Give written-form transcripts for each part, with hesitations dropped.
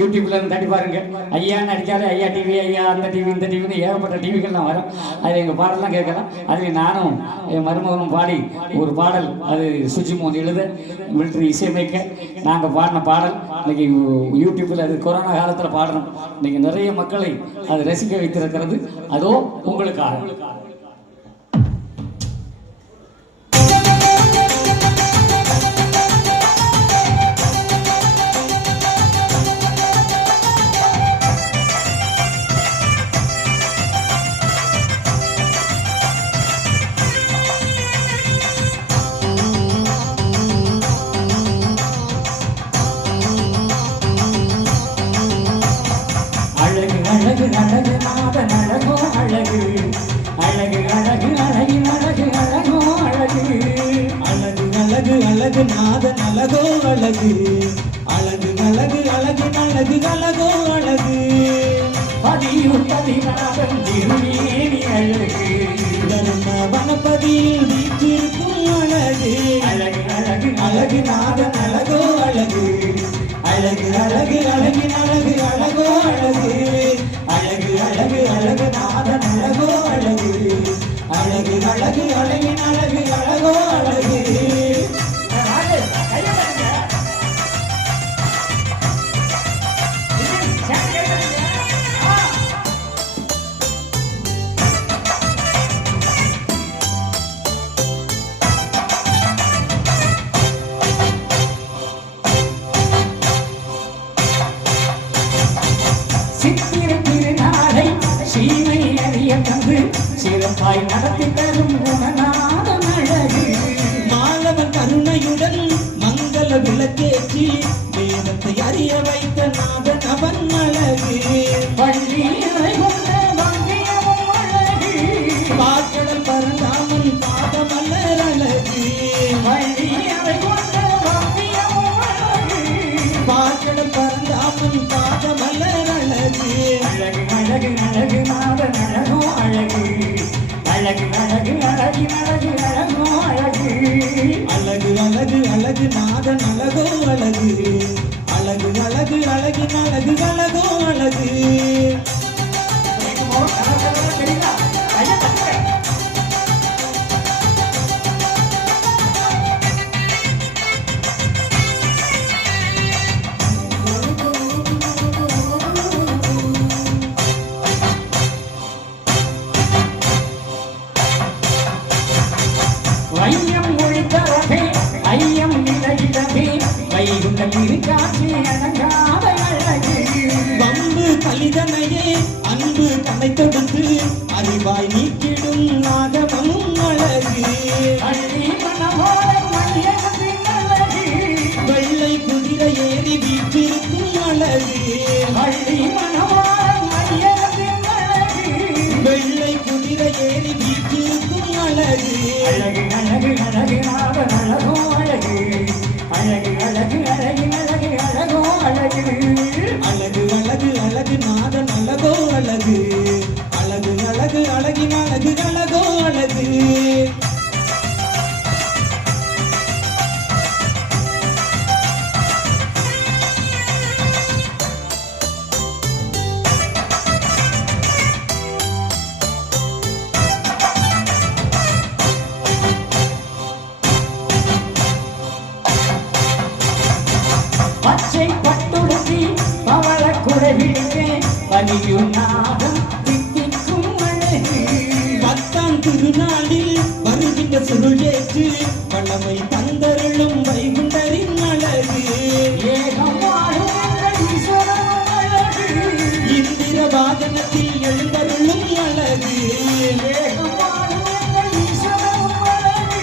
யூடியூப்ல இருந்து தட்டி பாருங்க. ஐயான்னு அடிச்சாலே ஐயா டிவி, ஐயா அந்த டிவி, இந்த டிவின்னு ஏகப்பட்ட டிவிகள்லாம் வரும். அதில் எங்கள் பாடலாம் கேட்கலாம். அதில் நானும் என் மருமகனும் பாடி ஒரு பாடல், அது சுஜிமோன் எழுத, மிலிட்ரி இசையமைக்க நாங்கள் பாடின பாடல் இன்னைக்கு யூடியூப்பில், அது கொரோனா காலத்தில் பாடணும். இன்னைக்கு நிறைய மக்களை அது ரசிக்க வைத்திருக்கிறது. அதோ உங்களுக்காக. அழகு அழகு நாதன் அழகோ அழகு, அழகு அழகு அழகி அழகு அழகோ அழகு, அழகு அழகு அழகு நாதன் அழகோ அழகு, அழகு அழகு அழகு அழகு அழகோ அழகு, பதியும் பதிநாதன் திருமேனி அழகு, தரும வனப்பதியில் வீற்றிருக்கும் அழகு, அழகு அழகு அழகு நாதன் அழகோ அழகு, அழகு அழகு அழகின் அழகு அழகோ அழகு, அழகு அழகு அழகு நாதன் அழகோ அழகு, அழகு அழகு அழகின் அழகு அழகோ அழகு. சித்திர திருநாளை சீமை அறிய தந்து சிறப்பாய் நடத்தி தரும் குணநாதன் அழகு, மாணவன் கருணையுடன் மங்கள விளக்கேற்றி வேதத்தை அறிய வைத்த நாதன் அவன் அழகு, பள்ளியை கொண்ட வங்கியமும் அழகு, பாக்கடல் பரந்தாமன் பாதமலர் அழகு, பள்ளியை கொண்ட வங்கியமும் அழகு, பாக்கடல் பரந்தாமன் பாதமலர் அழகு, அழகு அழகு அழகு நாதன் அழகோ அழகு, அழகு அழகு அழகி அழகு அழகோ அழகு, அழகு அழகு அழகு நாதன் அழகோ அழகு, அழகு அழகு அழகின் அழகு அழகோ அழகு. வையம் ஒழித்தரவே ஐயம் நிலையிடவே வைகுண்ட திருக்காட்சி அடங்காத அழகு, வம்பு கலிதனையே அன்பு கனை தொடுத்து அறிவாய் நீக்கிடும் நாதமும் அழகு, அள்ளி மனமோட மையத்தின் அழகு, வெள்ளை குதிரை ஏறி வீற்றிருக்கும் அழகு, அள்ளி மனமோட மையத்தின் அழகு, வெள்ளை குதிரை ஏறி வீற்றிருக்கும் அழகு, அழகு அழகு அழகு நாதன் அழகோ அழகு, அழகு அழகு அழகி அழகு அழகோ அழகு, அழகு அழகு அழகு நாதன் அழகோ அழகு, அழகு அழகு அழகின் அழகு அழகோ அழகு. பச்சை பட்டுடுத்தி பவள குடைவிடுக்கே வலியும் நாதம் தித்திக்கும் அழகு, பத்தாம் திருநாளில் வருகின்ற சுருள் ஏற்று வளமை தந்தருளும் வைகுண்டரின் அழகு, ஏகம் வாழும் எங்கள் ஈஸ்வரன் அழகு, இந்திர வாகனத்தில் எழுந்தருளும் அழகு, ஏகம் வாழும் எங்கள் ஈஸ்வரன் அழகு,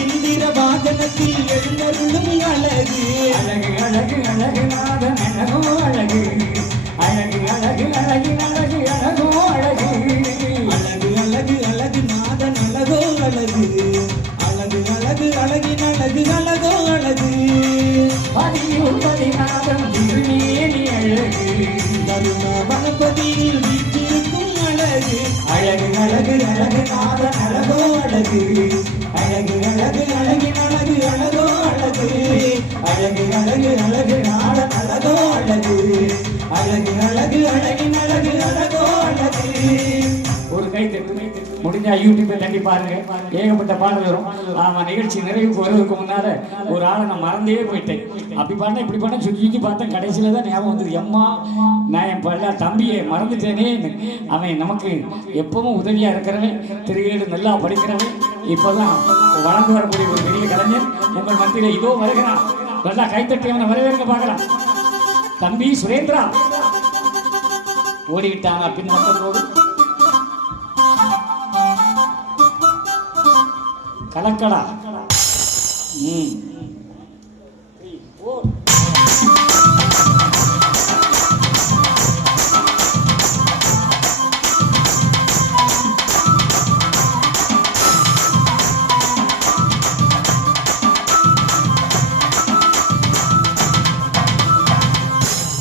இந்திர வாகனத்தில் எழுந்தருளும் அழகு, அழகு அழகு அழகு நாதன் அழகோ அழகு, அழகு அழகு அழகி அழகு அழகோ அழகு, அழகு அழகு அழகு நாதன் அழகோ அழகு, அழகு அழகு அழகின் அழகு அழகோ அழகு, பதியும் பதிநாதன் திருமேனி அழகு, தரும வனப்பதியில் வீற்றிருக்கும் அழகு, அழகு அழகு அழகு நாதன் அழகோ அழகு, அழகு அழகு அழகின் அழகு அழகோ அழகு, அழகு அழகு அழகு நாதன் அழகோ அழகு. அழகு அழகு அழகின் அழகு அழகோ அழகு. ஒரு கை தட்டு முடிஞ்சா யூடியூப்ல தட்டி பாருங்க, ஏகப்பட்ட பாடல் வரும். ஆமா, நிகழ்ச்சி நிறைவுக்கு வருவதற்கு முன்னால ஒரு ஆளை நான் மறந்தே போயிட்டேன். அப்படி பண்ண இப்படி பண்ண சுற்றி பார்த்தேன், கடைசியில தான் ஞாபகம் வந்தது. எம்மா நான் என் பள்ள தம்பியை மறந்துட்டேனே. அவன் நமக்கு எப்பவும் உதவியா இருக்கிறவன், திருவேடு நல்லா படிக்கிறவன், இப்பதான் வளர்ந்து வரக்கூடிய ஒரு பெரிய கலைஞர் உங்கள் மத்தியில இதோ வருகிறான். நல்லா கைத்தட்டி அவனை வரவேற்க பார்க்கலாம். தம்பி சுரேந்திரா ஓடிவிட்டாங்க பின் மக்களோடு. கலக்கடா.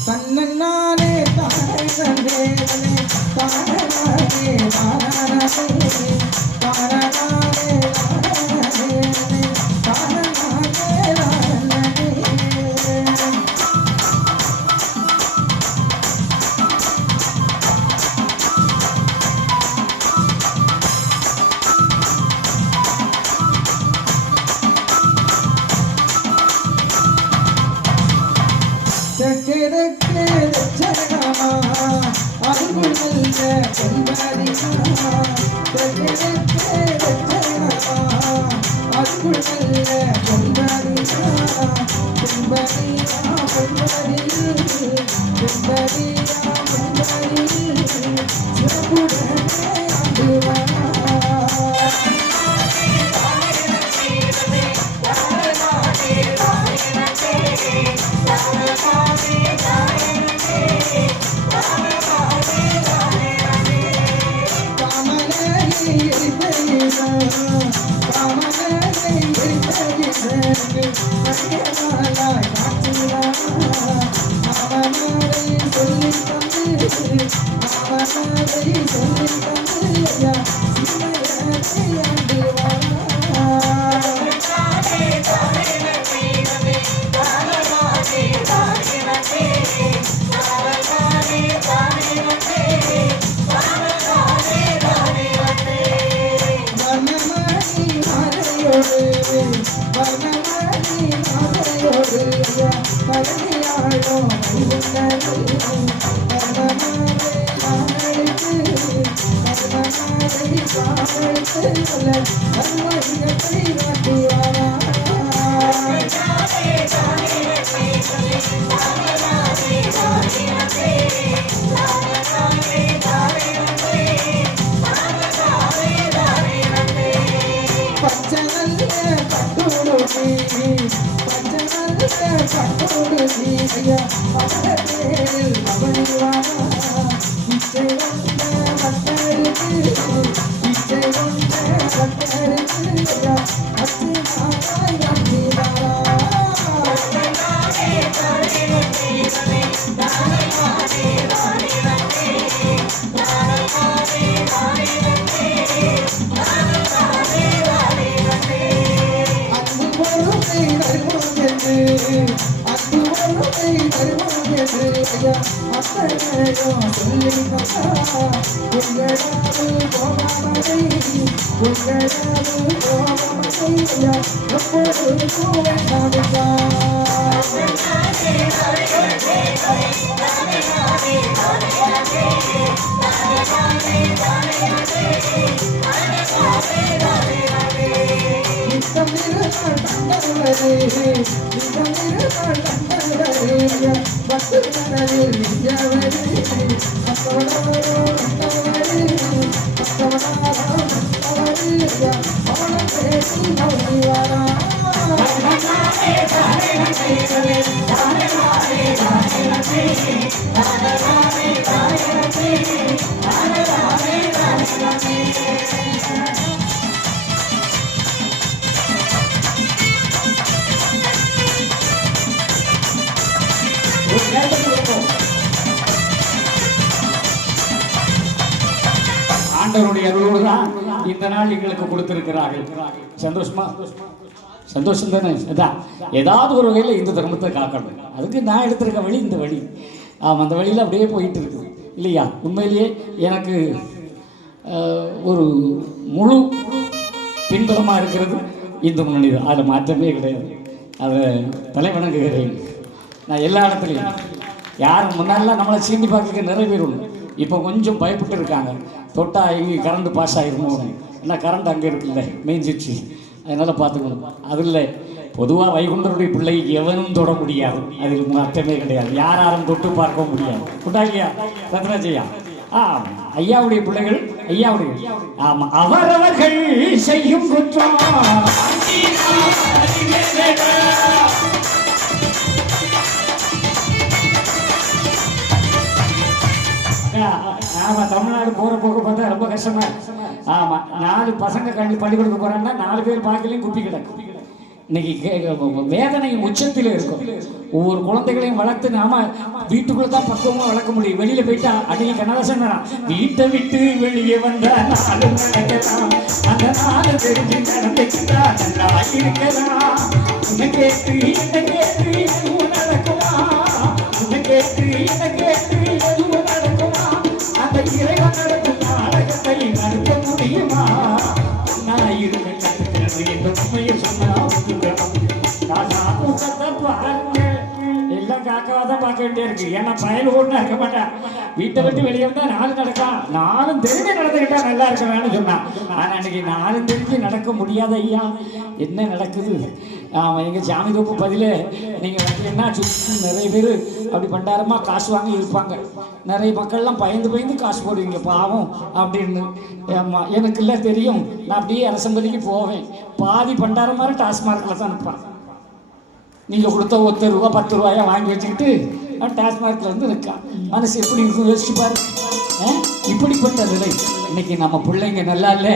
தன்னே தானே தானே ஆண்டவருடைய அருளோடு தான் இந்த நாள் எங்களுக்கு கொடுத்திருக்கிறார்கள். சந்தோஷமா? சந்தோஷம் தானே? அதான் ஏதாவது ஒரு வகையில் இந்து தர்மத்தை காக்கணும். அதுக்கு நான் எடுத்திருக்க வழி இந்த வழி. ஆமாம், அந்த வழியில் அப்படியே போயிட்டு இருக்குது இல்லையா? உண்மையிலேயே எனக்கு ஒரு முழு பின்புலமாக இருக்கிறது இந்து முன்னணி தான். அதில் மாற்றமே கிடையாது. அதை தலைவணங்குகிறேன் நான் எல்லா இடத்துலையும். யாரும் முன்னாடிலாம் நம்மளை சீண்டி பார்க்க நிறைய பேர் உண்டு. இப்போ கொஞ்சம் பயப்பட்டு இருக்காங்க, தொட்டா எங்கே கரண்ட் பாஸ் ஆகிருமோ. ஏன்னா கரண்ட் அங்கே இருக்குல்ல, மெயின் சுவிட்சு, அதனால் பார்த்துக்கணும். அதில் பொதுவாக வைகுண்டருடைய பிள்ளை எவனும் தொட முடியாது, அதில் மாற்றமே கிடையாது. யாரும் தொட்டு பார்க்க முடியாது. குட்டாக்கியா ரத்னாஜையா ஐயாவுடைய பிள்ளைகள், ஐயாவுடைய ஆமாம், அவரவர்கள் செய்யும் குற்றம் ஆமாம். தமிழ்நாடு போகிற போக பார்த்தா ரொம்ப கஷ்டமா. ஆமாம், 4 பசங்க பள்ளிக்கூடத்துக்கு போகிறாங்கன்னா 4 பேர் பார்க்கலையும் குப்பி கிடக்கும். இன்னைக்கு வேதனையும் உச்சத்தில் இருக்கும். ஒவ்வொரு குழந்தைகளையும் வளர்த்து நாம வீட்டுக்குள்ள தான் பக்குவமாக வளர்க்க முடியும். வெளியில போயிட்டா அன்னைக்கு கண்ணதாசன் வீட்டை விட்டு வெளியே வந்த நாலு நடக்கலாம், அந்த நாலு தெரிஞ்சு நடந்துக்கிட்டா நல்லா இருக்கலாம். உன்னை கேட்டு என்ன கேட்டு எதுவும் நடக்குமா, உன்னை கேட்டு என்ன கேட்டு எதுவும் நடக்குமா, அந்த இறைவன் நடக்கும் நாடகத்தை நடத்த முடியுமா. நான் இருக்க கற்றுக்கிறது என்ற உண்மையை சொன்னா பாருங்க. எல்லாம் காக்காவா தான் பார்க்க வேண்டிய இருக்கு. ஏன்னா பயல் ஓடுனா இருக்க மாட்டேன். வீட்டை விட்டு வெளியே வந்தா 4 நடக்கலாம். 4 தெரிஞ்சு நடந்துக்கிட்டா நல்லா இருக்க வேணும்னு சொன்னான். ஆனா அன்னைக்கு 4 தெரிஞ்சு நடக்க முடியாத ஐயா. என்ன நடக்குது? எங்க ஜாமி தோப்பு பதில நீங்க வந்தீங்கன்னா சுற்றி நிறைய பேர் அப்படி பண்டாரமா காசு வாங்கி இருப்பாங்க. நிறைய மக்கள்லாம் பயந்து காசு போடுவீங்க பாவம் அப்படின்னு. ஆமாம், எனக்கு இல்லை தெரியும். நான் அப்படியே அரசம்பதிக்கு போவேன். பாதி பண்டாரம் மாதிரி டாஸ்மார்க்கில் தான் நிற்பான். நீங்கள் கொடுத்த 1 ரூபா 10 ரூபாயா வாங்கி வச்சுக்கிட்டு டாஸ்மார்க்கில் வந்து நிற்கான். மனசு எப்படி இருக்கும் யோசிச்சு பாரு. இப்படிப்பட்ட நிலை இன்னைக்கு நம்ம பிள்ளைங்க நல்லா இல்லை.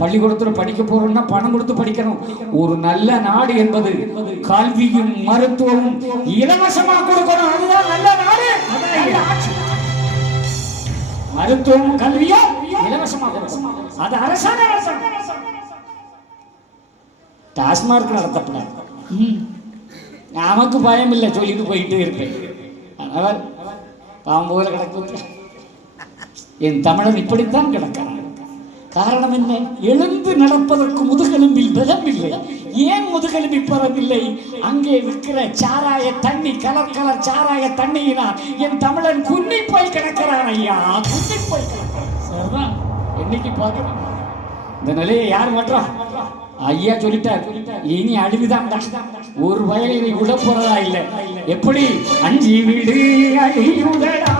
பள்ளிக்கூடத்தில் படிக்க போறோம்னா பணம் கொடுத்து படிக்கணும். ஒரு நல்ல நாடு என்பது கல்வியும் மருத்துவமும் இலவசமா கொடுக்கணும். அதுதான் நல்ல நாடு. மருத்துவம் கல்வியும் இலவசமா கொடுக்கணும். அது அரசாங்கம். டாஸ்மார்க் நடத்தப்படாது. நமக்கு பயம் இல்லை, சொல்லிட்டு போயிட்டே இருப்பேன். அவர் பாவம் போல கிடக்கு. என் தமிழன் இப்படித்தான் கிடக்கிறான். காரணம் என்ன? எழுந்து நடப்பதற்கு முதுகெலும்பில் பலம் இல்லை. ஏன் முதுகெலும்பி பரவில்லை? அங்கே விற்கிற சாராய தண்ணி, கலர் சாராய தண்ணியினால் என் தமிழன் குன்னி போய் கிடக்கிறான் ஐயா, குன்னி போய் கிடக்கிறான். என்னைக்கு பார்க்கணும் இந்த நிலையை? யார் மாற்றம்? ஐயா சொல்லிட்டார், இனி அழிவுதான். ஒரு வயலை விட போறதா இல்லை. எப்படி? அஞ்சி வீடு அழியுதடா,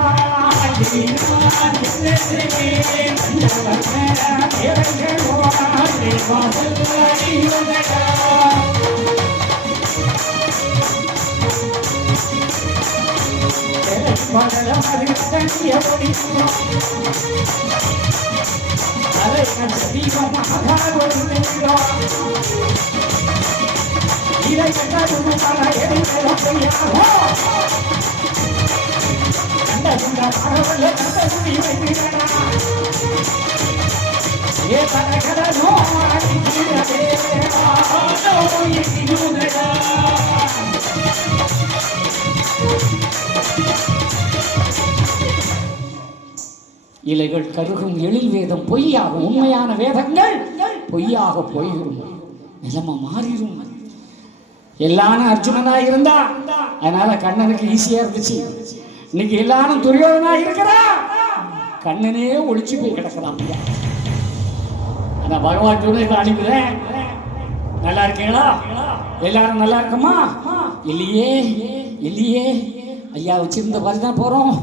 இலைகள் கருகும் எழில் வேதம் பொய்யாகும், உண்மையான வேதங்கள் பொய்யாக போயிடும், நிலைமை மாறிடும். எல்லாரும் அர்ஜுனனா இருந்தா அதனால கண்ணனுக்கு ஈஸியா இருந்துச்சு. இன்னைக்கு எல்லாரும் துரியோதனா இருக்கிறா, கண்ணனே ஒளிச்சு போய் கிடக்கிறான். நான் பகவான் சொல்ல அனுப்புறேன். நல்லா இருக்கீங்களா? எல்லாரும் நல்லா இருக்குமா? இல்லையே இல்லையே. ஐயா வச்சிருந்த மாதிரி தான் போறோம்.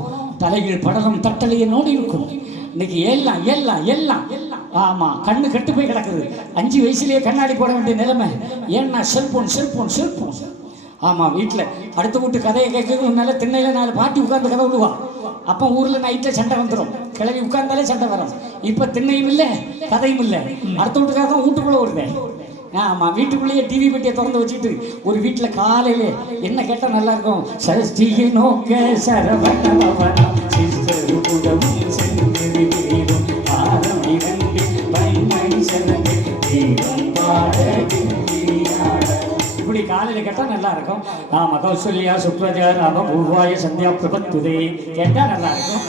தலைகள் படலம் தட்டலையே நோடி இருக்கும். இன்னைக்கு எல்லாம் எல்லாம் எல்லாம் ஆமா, கண்ணு கெட்டு போய் கிடக்குது. 5 வயசுலயே கண்ணாடி போட வேண்டிய நிலைமை. ஏன்னா செல்போன். ஆமா, வீட்டில் அடுத்த வீட்டு கதையை கேட்கறது முன்னால திண்ணையில 4 பாட்டி உட்கார்ந்து கதை விடுவா. அப்போ ஊர்ல நைட்டில் சண்டை வந்துடும். கிளவி உட்கார்ந்தாலே சண்டை வரும். இப்போ திண்ணையும் இல்லை, கதையும் இல்லை. அடுத்த வீட்டுக்காக தான் வீட்டுக்குள்ள வருவேன். ஆமாம், வீட்டுக்குள்ளேயே டிவி பெட்டியை திறந்து வச்சுட்டு ஒரு வீட்டில் காலையிலே என்ன கேட்டால் நல்லா இருக்கும். சஷ்டியை நோக்க சரவணபவனம் இப்படி காலையில பாடல் கேட்டால் நல்லா இருக்கும். ஆமாம், கௌசல்யா சுப்ரஜா ராம பூர்வாய சந்தியா பிரபத்துதே கேட்டால் நல்லா இருக்கும்.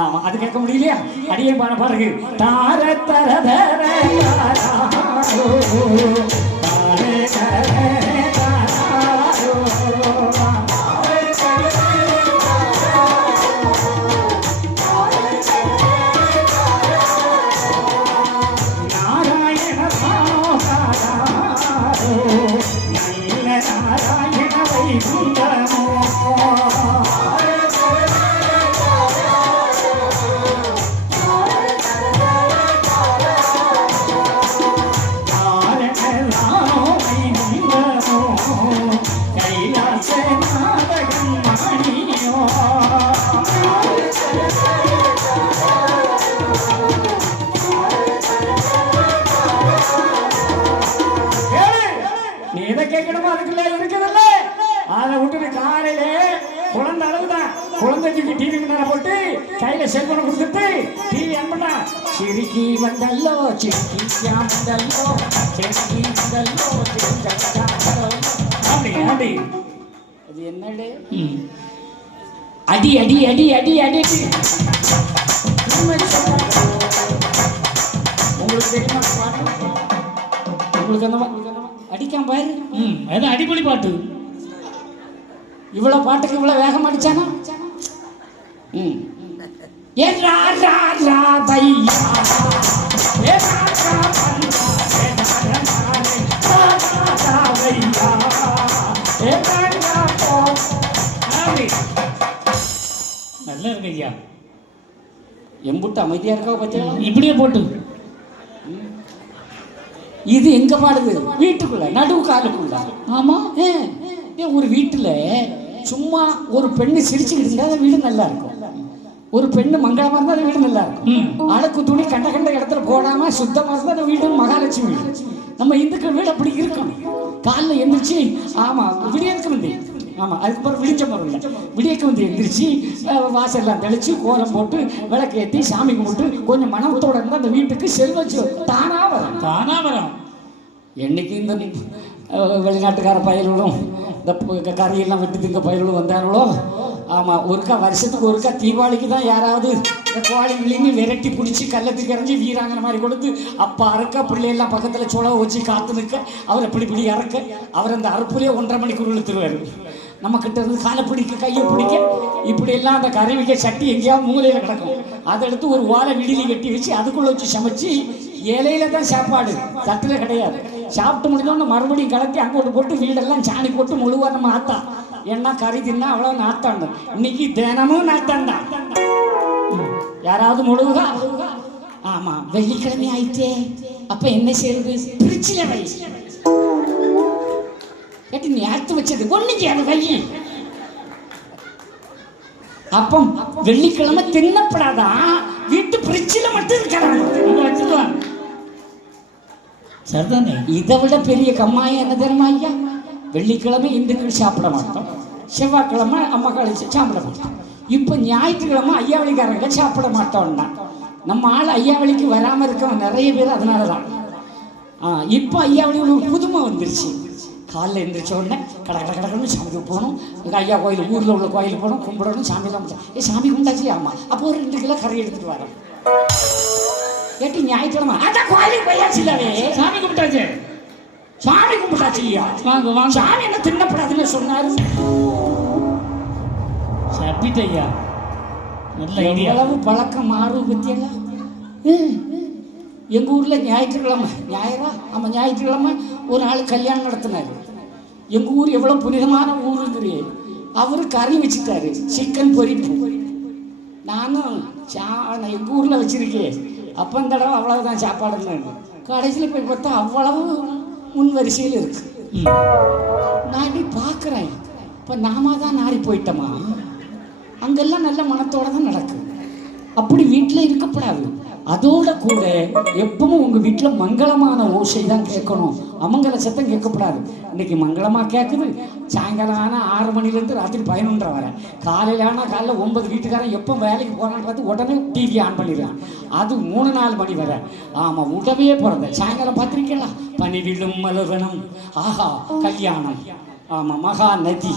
ஆமா, அது கேட்க முடியலையா? அடியே பாடுங்க. தார தர தர தாரோ, தார தர தாரோ. நாராயண தாரோ, நல்ல நாராயண வைகுண்டமோ. நீ எதை கேட்கணுமோ அதுக்குள்ள இருக்குதுல்ல, அதை விட்டுட்டு காலையிலே குழந்தை அளவுதான் குழந்தைக்கு டிவி முன்னால போட்டு கையில செல்போனை கொடுத்துட்டு டிவி அன்பண்ணா சிரிக்கி வந்தல்லோ சிரிக்கி வந்தல்லோ சிரிக்கி வந்தல்லோ அப்படி அப்படி அது என்னடே அடி அடி அடி அடி அடி. உங்களுக்கு தெரியுமா பாட்டு? உங்களுக்கு அந்த அடிக்காம பாரு. அது அடிப்பொலி பாட்டு. இவ்வளவு பாட்டுக்கு இவ்வளவு வேகம் அடிச்சானா? ஏ ரா ரா ரா பையா ஏ ரா ரா பையா ஏ ரா ரா பையா ஏ ரா ரா போ. நல்லா இருக்கு ஐயா. எம்புட்டு அமைதியா இருக்கா பத்தியா? இப்படியே போட்டு. இது எங்க பாடுது? வீட்டுக்குள்ள நடுவு காலுக்குள்ள. ஆமா, ஒரு வீட்டுல சும்மா ஒரு பெண்ணு சிரிச்சுக்கிட்டு இருந்தா அந்த வீடு நல்லா இருக்கும். ஒரு பெண்ணு மங்களமா இருந்தா அந்த வீடு நல்லா இருக்கும். அழுக்கு துணி கண்ட கண்ட இடத்துல போடாம சுத்தமா இருந்தா அந்த வீடு மகாலட்சுமி வீடு. நம்ம இந்துக்கள் வீடு அப்படி இருக்கும். காலில் எந்திரிச்சு ஆமா விடியற்கு வந்து ஆமா அதுக்கப்புறம் விடிஞ்ச மரம் இல்லை விடியக்கு வந்து எந்திரிச்சு வாசல்லாம் தெளிச்சு கோலம் போட்டு விளக்கு ஏற்றி சாமி கும்பிட்டு கொஞ்சம் மனத்தோட இருந்தால் அந்த வீட்டுக்கு செல்வச்சு தானா வரும். தானா வரும். என்னைக்கு இந்த வெளிநாட்டுக்கார பயல்களும் இந்த கரையெல்லாம் விட்டு திங்க பயல்களும் வந்தாங்களோ ஆமாம் ஒருக்கா வருஷத்துக்கு ஒருக்கா தீபாவளிக்கு தான் யாராவது இந்த கோழி விழுங்கி விரட்டி பிடிச்சி கள்ளத்துக்கு இறஞ்சி வீராங்கிற மாதிரி கொடுத்து அப்பா அறுக்க பிள்ளையெல்லாம் பக்கத்தில் சுழவை வச்சு காத்து நிற்க அவர் இப்படி இப்படி இறக்க அவர் அந்த அறுப்புலேயே 1.5 மணிக்கு இழுத்துருவார். நம்ம கிட்ட இருந்து காலை பிடிக்க கையை பிடிக்க இப்படியெல்லாம் அந்த கறிவிக்க சட்டி எங்கேயாவது மூலையில் கிடக்கும். அதை எடுத்து ஒரு வாழை விடிலி கட்டி வச்சு அதுக்குள்ளே வச்சு சமைச்சு இலையில தான் சாப்பாடு, தட்டில் கிடையாது. சாப்பிட்டு முடிஞ்சோன்னு மறுபடியும் கலத்தி அங்கோட்டு போட்டு வீடெல்லாம் சாணி போட்டு முழுவா நம்ம ஆத்தா. ஏன்னா கறி தின்னா அவ்வளோ நாத்தாண்டு. இன்னைக்கு தினமும் நாத்தாண்டா. யாராவது முழுவா? ஆமா வெள்ளிக்கிழமை ஆயிட்டே அப்ப என்ன செய்யுது? பிரிச்சில வை கேட்டு நீ அறுத்து வச்சது ஒண்ணுக்கு அது வை. அப்போ வெள்ளிக்கிழமை தின்னப்படாதான் வீட்டு பிரிச்சில மட்டும் இருக்கிறாங்க. சரிதானே? இதை விட பெரிய கம்மாயம் என்ன தெரியுமா ஐயா? வெள்ளிக்கிழமை இந்துக்கள் சாப்பிட மாட்டோம், செவ்வாய்க்கிழமை அம்மா கழிச்சு சாப்பிட மாட்டோம். இப்போ ஞாயிற்றுக்கிழமை ஐயாவளிக்காரங்க சாப்பிட மாட்டோம்னா நம்ம ஆள் ஐயாவளிக்கு வராமல் இருக்கவங்க நிறைய பேர். அதனால தான் இப்போ ஐயாவளிக்கு ஒரு புதுமை வந்துருச்சு. காலைல எழுந்திரிச்ச உடனே கடற்கடன்னு சாமிக்கு போகணும். எங்கள் ஐயா கோயில் ஊரில் உள்ள கோயிலுக்கு போகணும், கும்பிடணும், சாமியெல்லாம் சாமி கும்பிட்டாச்சு. ஆமாம் அப்போ ஒரு 2 கிலோ கறி எடுத்துகிட்டு வரோம். கேட்டு ஞாயிற்றுக்கிழமை அதான் கோயிலுக்கு போயாச்சு இல்லவே சாமி கும்பிட்டாச்சு. சாமி கும்பிட்டாச்சு ஐயா. வாங்க வாங்க. சாமி என்ன தின்னப்படாதுன்னு சொன்னாரு. ஐயா நல்ல ஐடியா. எவ்வளவு பழக்கம் மாறும் பத்தியெல்லாம். எங்கள் ஊரில் ஞாயிற்றுக்கிழமை ஞாயிற்றுக்கிழமை ஒரு ஆள் கல்யாணம் நடத்தினார். எங்கள் ஊர் எவ்வளோ புனிதமான ஊருங்கிறே. அவர் கறி வச்சுட்டாரு, சிக்கன் பொரிப்பு. நானும் எங்கள் ஊரில் வச்சிருக்கேன். அப்போ இந்த தடவை அவ்வளவுதான் சாப்பாடுன்னு. கடைசியில் போய் பார்த்தா அவ்வளவு முன் வரிசையில் இருக்கு. நான் இப்படி பார்க்குறேன். இப்போ நாம தான் நாரி போயிட்டோமா? அங்கெல்லாம் நல்ல மனத்தோட தான் நடக்குது. அப்படி வீட்டில் இருக்கப்படாது. அதோட கூட எப்பவும் உங்க வீட்டில் மங்களமான ஓசை தான் கேட்கணும், அமங்கல சத்தம் கேட்கப்படாது. இன்னைக்கு மங்களமாக கேட்குது. சாயங்காலம் ஆனால் 6 மணிலேருந்து ராத்திரி 11:30 வரை. காலையில் ஆனால் காலையில் 9 வீட்டுக்காரன் எப்போ வேலைக்கு போகிறான்னு பார்த்து உடனே டிவி ஆன் பண்ணிடுறான். அது 3-4 மணி வரை. ஆமாம் விடவே போகிறத. சாயங்காலம் பார்த்துருக்கலாம் பனி விழும் மலர்வனம், ஆஹா கல்யாணம், ஆமா, மகா நதி.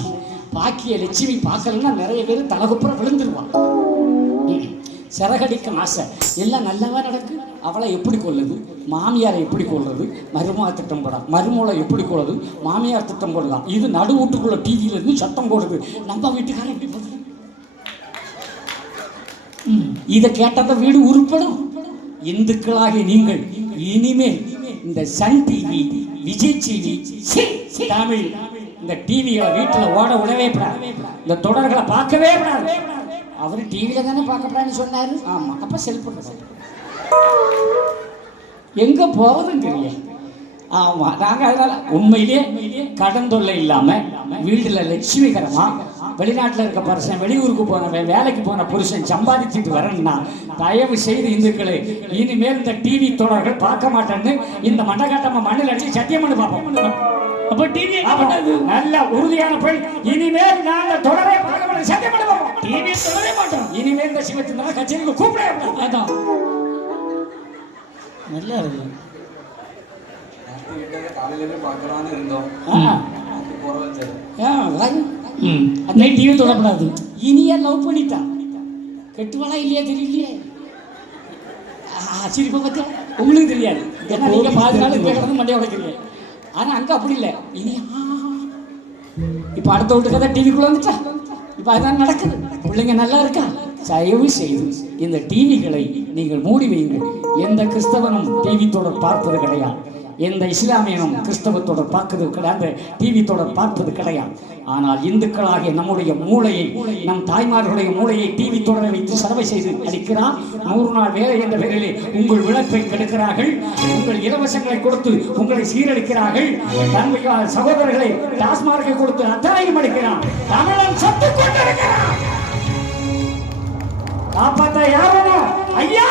பாக்கிய லட்சுமி பார்க்கலன்னா நிறைய பேர் தலகுப்புறம் விழுந்துருவான். சிறகடிக்கும் ஆசை எல்லாம் நல்லவா நடக்கு. அவளை எப்படி கொள்ளுது, மாமியாரை எப்படி கொள்ளுது, மருமக திட்டம் போடா, மருமலை எப்படி கொள்ளுது, மாமியார் திட்டம் போடலாம். இது நடு வீட்டுக்குள்ள டிவியில இருந்து சத்தம் போடுது. நம்ம வீட்டுக்காரன் எப்படி போடுது? இதை கேட்டத வீடு உருப்படும். இந்துக்களாகிய நீங்கள் இனிமேல் இந்த Sun TV, Vijay TV, Tamil இந்த டிவிகளை வீட்டில் ஓட விடவே கூடாது. இந்த தொடர்களை பார்க்கவே கூடாது. அவர் டிவியில தானே பார்க்கப்படான்னு சொன்னாரு. ஆமா, அப்ப செல்போன் எங்க போவதுங்கிறீங்க. ஆமா, நாங்க அதனால உண்மையிலேயே கடன் தொல்லை இல்லாம வீட்டுல லட்சுமிகரமா வெளிநாட்டில் இருக்க புருஷன், வெளியூருக்கு போனவன், வேலைக்கு போன புருஷன் சம்பாதிச்சுட்டு வரணும்னா தயவு செய்து இந்துக்களே இனிமேல் இந்த டிவி தொடர்கள் பார்க்க மாட்டேன்னு இந்த மண்டகாட்டமா மண்ணில் அடிச்சு சத்தியம் பண்ணி பார்ப்போம். அப்ப டிவி நல்ல உறுதியான பெண். இனிமேல் நாங்க தொடரே பார்க்க மாட்டோம், சத்தியம் பண்ணி பார்ப்போம். டிவி தொடரே மாட்டோம். இனிமேல் இந்த சிவத்தின் கச்சேரிக்கு கூப்பிட. அதான் நல்லா இருக்கு. காலையில பார்க்கலான்னு இருந்தோம். டிவி தொடக்கூடாது. இனியே லவ் பண்ணிட்டான். கெட்டுவாளா இல்லையா தெரியலையே. சிரிப்பை பத்தி உங்களுக்கு தெரியாது. ஏன்னா நீங்க பாதி நாள் கேட்கறது மண்டைய உடைக்கிறீங்க. ஆனா அங்க அப்படி இல்லை. இனி இப்ப அடுத்த வீட்டு கதை டிவிக்குள்ள வந்துட்டா. இப்ப அதுதான் நடக்குது. பிள்ளைங்க நல்லா இருக்கா? தயவு செய்து இந்த டிவிகளை நீங்கள் மூடி வையுங்கள். எந்த கிறிஸ்தவனும் டிவி தொடர் பார்ப்பது கிடையாது. எந்த இஸ்லாமியனும் கிறிஸ்தவ தொடர் பார்ப்பது கிடையாது, டிவி தொடர் பார்ப்பது கிடையாது. ஆனால் இந்துக்களாகிய நம்முடைய மூளையை, நம் தாய்மார்களுடைய மூளையை டிவி தொடரை வைத்து செலவை செய்து அளிக்கிறார். 100 நாள் வேலை என்ற பெயரிலே உங்கள் விளப்பை கெடுக்கிறார்கள். உங்கள் இலவசங்களை கொடுத்து உங்களை சீரழிக்கிறார்கள். தன்மையான சகோதரர்களை டாஸ்மார்க்கை கொடுத்து அத்தனையும் அளிக்கிறான். தமிழன் சத்து கொண்டிருக்கிறான். காப்பாற்ற யாரும் ஐயா.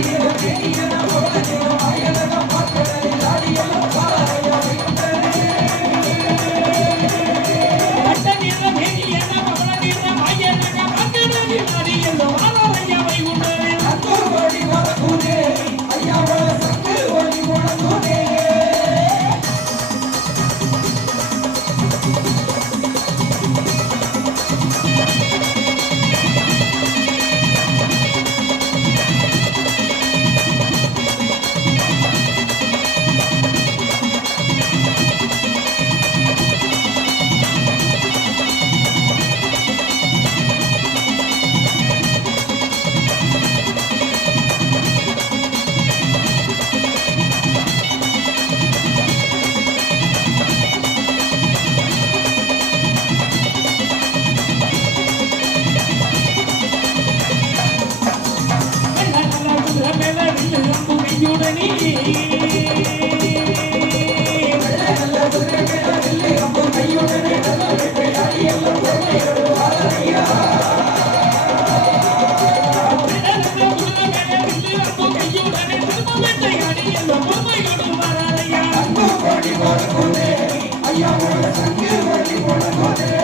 Yeah. ஐயாவோட சங்கு ஒளி முழங்குதே.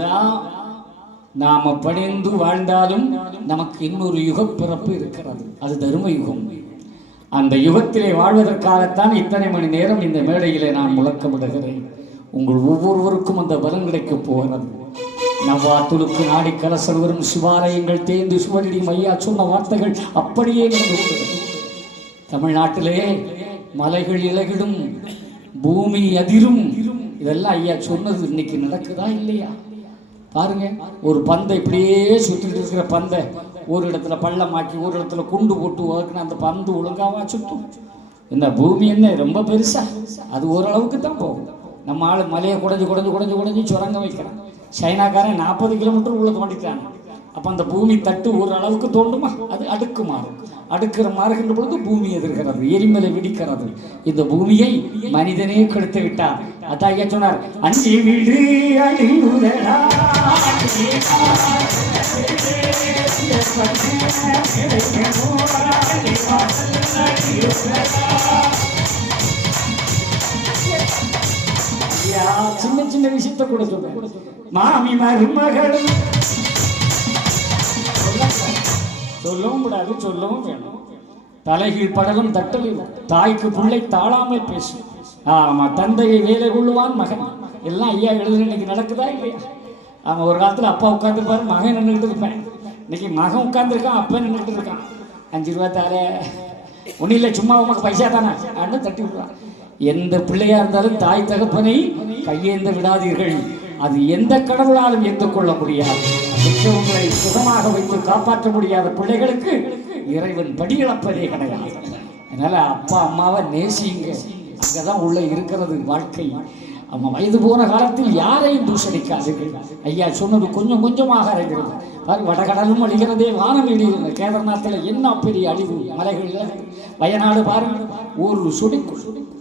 என்னதான் நாம பணிந்து வாழ்ந்தாலும் நமக்கு இன்னொரு யுக பிறப்பு இருக்கிறது, அது தர்ம யுகம். அந்த யுகத்திலே வாழ்வதற்காகத்தான் இத்தனை மணி நேரம் இந்த மேடையிலே நான் முழக்கமிடுகிறேன். உங்கள் ஒவ்வொருவருக்கும் அந்த பலம் கிடைக்கப் போகிறது. நவ்வாத்துலுக்கு நாடி கலசல் வரும் சிவாலயங்கள் தேர்ந்து சுவடியும் ஐயா சொன்ன வார்த்தைகள் அப்படியே நடந்து. தமிழ்நாட்டிலே மலைகள் இலகிடும், பூமி அதிரும், இதெல்லாம் ஐயா சொன்னது இன்னைக்கு நடக்குதா இல்லையா? பாருங்க, ஒரு பந்தை இப்படியே சுற்றிட்டு இருக்கிற பந்தை ஒரு இடத்துல பள்ளமாக்கி ஒரு இடத்துல குண்டு போட்டு உதக்குனா அந்த பந்து ஒழுங்காவா சுற்றும்? இந்த பூமி என்ன ரொம்ப பெருசா? அது ஓரளவுக்கு தான் போகும். நம்ம ஆள் மலையை குடைஞ்சு குடைஞ்சு குடைஞ்சு குடைஞ்சு சுரங்க வைக்கிறான். சைனாக்காரன் 40 கிலோமீட்டர் உள்ள தோண்டிட்டாங்க. அப்போ அந்த பூமி தட்டு ஒரு அளவுக்கு தோண்டுமா? அது அடுக்கு மாறும். அடுக்கிற மாறுகின்ற பொழுது பூமி எதிர்கிறது, எரிமலை வெடிக்கிறது. இந்த பூமியை மனிதனே கெடுத்து விட்டார். அதான் ஐயா சொன்னார், அஞ்சு வீடு அழிவுதடா சின்ன சின்ன விஷயத்தை கூட சொல்றேன். மாமி மருமகளும் சொல்லவும் கூடாது, சொல்லவும் வேணும். தலைகீழ் படலும் தட்டலில் தாய்க்கு பிள்ளை தாழாமல் பேசும். ஆமா, தந்தையை வேலை கொள்ளுவான் மகன். எல்லாம் ஐயா எழுதுற இன்னைக்கு நடக்குதா இல்லையா? அவன் ஒரு காலத்துல அப்பா உட்காந்துருப்பாரு, மகன் நின்றுட்டு இருப்பேன். இன்னைக்கு மகன் உட்காந்துருக்கான், அப்பா நின்றுட்டு இருக்கான். 5 ரூபா தார ஒன்றும் இல்லை, சும்மா உமக்கு பைசா தானே அண்ணன் தட்டி விடுறான். எந்த பிள்ளையா இருந்தாலும் தாய் தகப்பனை கையேந்த விடாதீர்கள். அது எந்த கடவுளாலும் ஏந்து கொள்ள முடியாது. உங்களை சுகமாக வைத்து காப்பாற்ற முடியாத பிள்ளைகளுக்கு இறைவன் படியிழப்பதே கிடையாது. அதனால அப்பா அம்மாவை நேசிங்க. அங்கதான் உள்ள இருக்கிறது வாழ்க்கை. அவன் வயது போன காலத்தில் யாரையும் தூஷணிக்காதீர்கள். ஐயா சொன்னது கொஞ்சம் கொஞ்சமாக அடைகிறது. வடகடலும் அழிகிறதே, வானம் இடிகிறது. கேதார்நாத்தில் என்ன பெரிய அழிவு, மலைகள். வயநாடு பாருங்க, ஒரு சுடிக்கு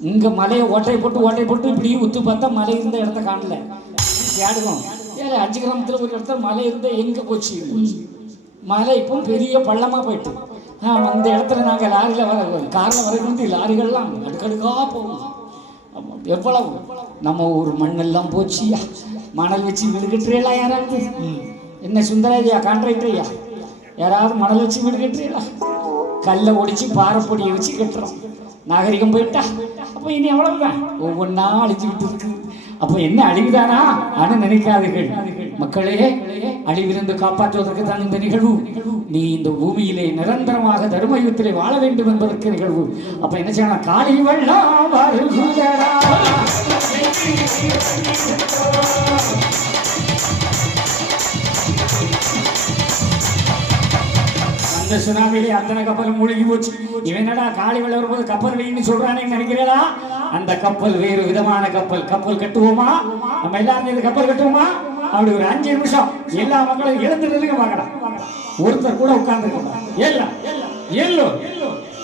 இங்க மலையை ஓட்டை போட்டு இப்படி உத்து பார்த்தா மலை இருந்த இடத்த காணல. கேடுவோம் 5 கிராமத்தில் ஒரு இடத்துல மலை இருந்த எங்க போச்சு? மலை இப்போ பெரிய பள்ளமா போயிட்டு அந்த இடத்துல நாங்கள் லாரியில் காரில் வரைக்கும் லாரிகள்லாம் அடுக்கடுக்காக போகும். எவ்வளவு நம்ம ஒரு மண்ணெல்லாம் போச்சியா, மணல் வச்சு வீடு கட்டுறீங்களா? யாராவது என்ன சுந்தரையா கான்ட்ராக்டரையா யாராவது மணல் வச்சு வீடு கட்டுறீங்களா? கல்லை ஒடிச்சு பாறைப்பொடியை வச்சு கட்டுறோம். நாகரிகம் போயிட்டா அப்போ இனி எவ்வளவுதான்? ஒவ்வொன்றா அழிச்சுக்கிட்டு இருக்கு. அப்போ என்ன அழிவுதானா ஆனா நினைக்காதீர்கள் மக்களே. அழிவிலிருந்து காப்பாற்றுவதற்கு தான் இந்த நிகழ்வு. நீ இந்த பூமியிலே நிரந்தரமாக தர்மயுகத்திலே வாழ வேண்டும் என்பதற்கு நிகழ்வு. அப்ப என்ன செய்யணும்? காளி வெள்ளம் வருகுதடா, அந்த சுனாமியிலே அத்தனை கப்பல் மூழ்கி போச்சு. இவனடா காளி வெள்ளம் வரும்போது கப்பல் வெயின்னு சொல்றானே நினைக்கிறீங்களா? அந்த கப்பல் வேறு விதமான கப்பல். கப்பல் கட்டுவோமா? நம்ம எல்லாரும் இந்த கப்பல் கட்டுவோமா? அப்படி ஒரு 5 நிமிஷம் எல்லா மக்களும் எழுந்து நிற்க பார்க்கலாம். ஒருத்தர் கூட உட்கார்ந்து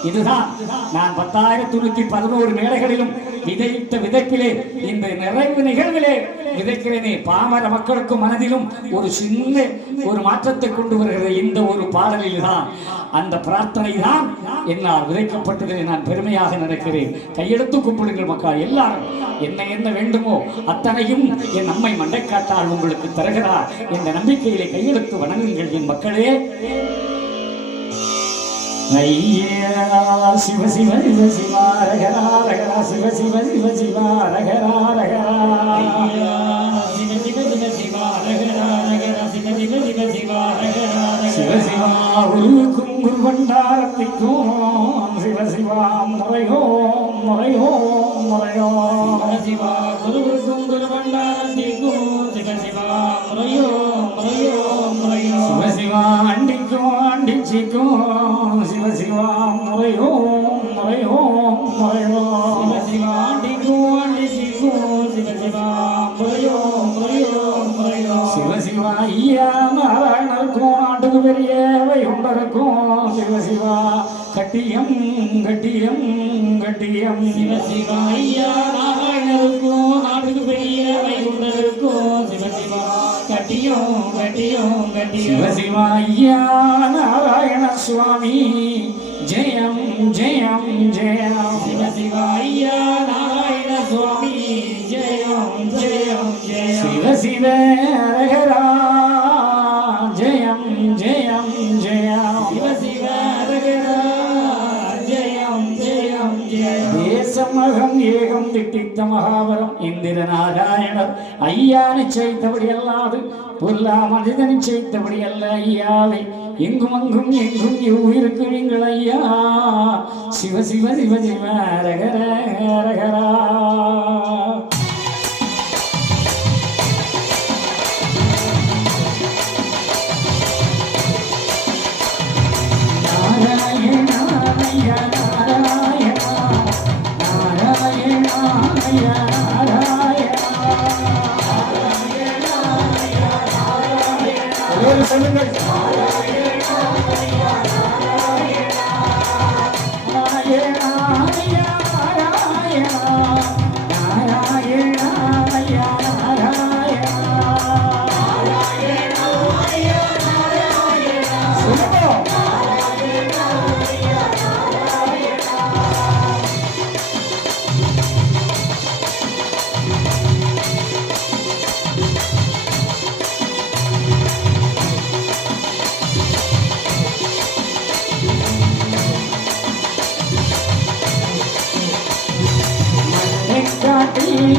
இதுதான் நான் 10,911 மேடைகளிலும் விதைத்த விதைப்பிலே இந்த நிறைவு நிகழ்விலே விதைக்கிறேனே. பாமர மக்களுக்கும் மனதிலும் ஒரு சின்ன ஒரு மாற்றத்தை கொண்டு வருகிற இந்த ஒரு பாடலில் தான், அந்த பிரார்த்தனை தான் என்னால் விதைக்கப்பட்டதை நான் பெருமையாக நினைக்கிறேன். கையெடுத்து கும்பிடுங்கள் மக்கள் எல்லாரும். என்ன வேண்டுமோ அத்தனையும் என் அம்மை மண்டைக்காட்டால் உங்களுக்கு தருகிறார். இந்த நம்பிக்கையிலே கையெடுத்து வணங்குங்கள் என் மக்களே. ஐயா சிவ சிவ சிவ சிவா ரகரா ரகரா, சிவ சிவ சிவ சிவா ரகரா ரகரா, சிவ சிவ சிவ சிவா ரகரா ரகரா, சிவ சிவ சிவ சிவா ரகரா ரகரா, சிவ சிவா குருவுக்கும் குரு கொண்டாரத்திற்கும் சிவ சிவா முறையோ முறையோ முறையோ, சிவ சிவா குருவுக்கும் குரு கொண்டாரத்திற்கும் சிவ சிவா முறையோ முறையோ முறையோ, சிவ சிவா அண்டிக்கும் அண்டிச்சிக்கும் சிவ சிவா முறையோ முறையோ முறையோ, சிவ சிவா அண்டிக்கும் அண்டிச்சிக்கும் சிவ சிவா முறையோ முறையோ முறையோ, சிவ சிவா ஐயா நாராயணருக்கும் நாட்டுக்கு பெரிய வைகுண்டருக்கும் சிவ சிவா கட்டியம் கட்டியம் கட்டியம், சிவ சிவா ஐயா நாராயணருக்கும் நாட்டுக்கு பெரிய வைகுண்டருக்கும் சிவ சிவா கட்டியம் கட்டியம் கட்டியம், சிவ சிவா ஐயா நாராயண சுவாமி ஜெயம் ஜெயம் ஜெயம், சிவ சிவா ஐயா நாராயண சுவாமி ஜெயம் ஜெயம் ஜெயம், சிவ சிவ ரகர தேசமகம் ஏகம் திட்டித்த மகாபரம் இந்திர நாராயணர் ஐயா நிச்சயித்தபடி அல்லாது பொல்லா மனித நிச்சயித்தபடி அல்ல ஐயாவே எங்கும் அங்கும் எங்கும் இவ்வுயிருக்கு நீங்கள் ஐயா சிவ சிவ சிவ சிவ ரகர ரகரா சொல்லுங்கள்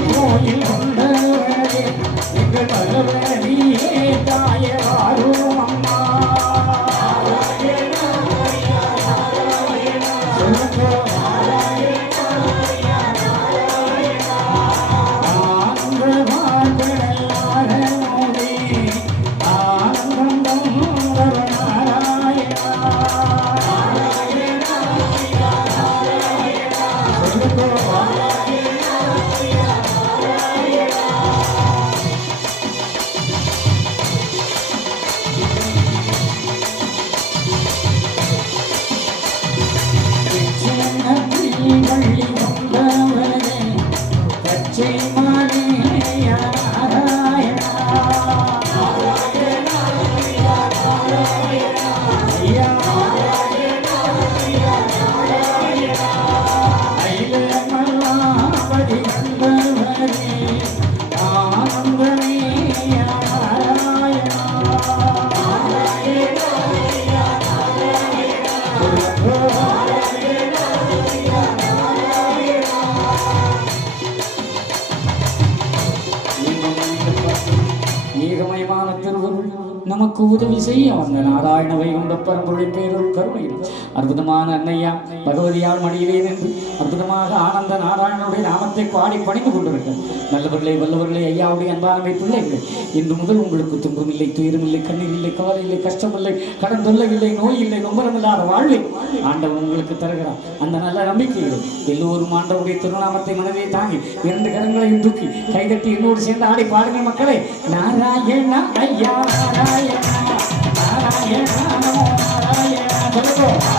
கோயில் கொண்டவரே எங்கள் பகவதியே தாயே வாரும் அம்மா ஏகமயமான திருவருள் நமக்கு உதவி செய்ய வந்த நாராயண வைகுண்ட பரம்பொருளின் பேரொரு கருணையில் அற்புதமான அன்னையா பகவதியால் மடியிலே நின்று அற்புதமாக ஆனந்த நாராயணனுடைய நாமத்தை பாடி பணிந்து கொண்டிருக்க நல்லவர்களே வல்லவர்களே ஐயாவுடைய அன்பானவை பிள்ளைகள் இன்று முதல் உங்களுக்கு துன்பம் இல்லை துயரம் இல்லை கண்ணீர் இல்லை கவலை இல்லை கஷ்டம் இல்லை கடன் தொல்லை இல்லை நோய் இல்லை நொம்பரம் இல்லாத வாழ்வை ஆண்டவன் உங்களுக்கு தருகிறார் அந்த நல்ல நம்பிக்கையில் எல்லோரும் ஆண்டவருடைய திருநாமத்தை மனதை தாங்கி இரண்டு கரங்களையும் தூக்கி கைதட்டி என்னோடு சேர்ந்து ஆடி பாடுங்கள் மக்களே நாராயண ஐயா நாராயண நாராயண நமோ நாராயண சொல்லுங்க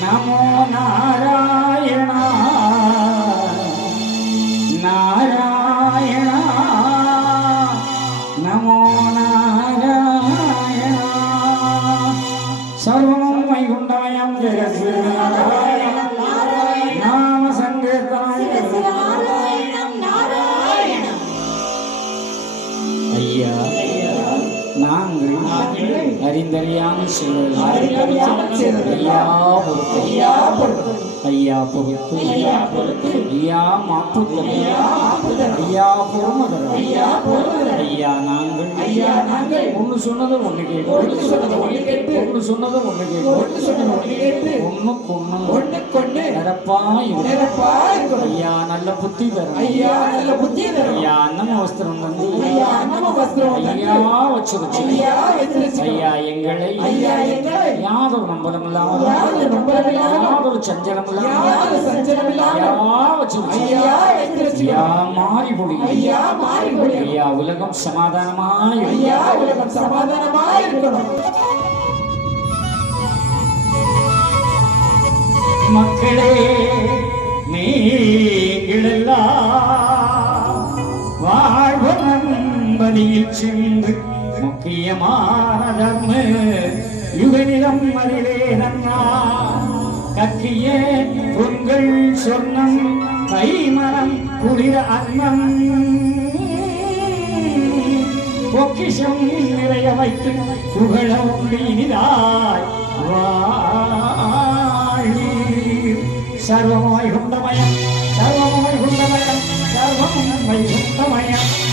நமோ நாராயண நாராயண நமோ நாராயண சர்வம் வைகுண்டமயம் ஜெகஸ்ரீ நாராயண நாம சங்கீர்த்தனம் ஐயா நாங்கள் அறிந்தறியாமல் செய்வது ஐயா பொறுத்து ஐயா பொறுத்து ஐயா மாப்புத்தல் ஐயா பொறுமதல் ஐயா நாங்கள் ஒன்று சொன்னது ஒன்று கேட்டு ஒன்று சொன்னது ஒன்று கேட்டு ஒன்றுக்கொன்று நடப்பாய் ஐயா நல்ல புத்தி தரும் ஐயா அன்னம் வஸ்திரம் தந்து ஐயா வச்சு ஐயா எங்களை யாதொரு நம்பலம் இல்லாமல் யாதொரு சஞ்சலம் ஐயா உலகம் சமாதானமாய் மக்களே நீங்களெல்லாம் வாழ்வு நம்பதியில் சென்று முக்கியமான தர்ம யுகநிலம் அதிலே நன்னா கக்கிய பொங்கல் சொர்ணம் கைமரம் குளிர அன்னம் பொக்கிஷம் நிறைய வைத்து புகழ இனிதாய் சர்வமாய் குண்டமயம் சர்வமாய் குண்டமயம் சர்வமாய் குண்டமயம்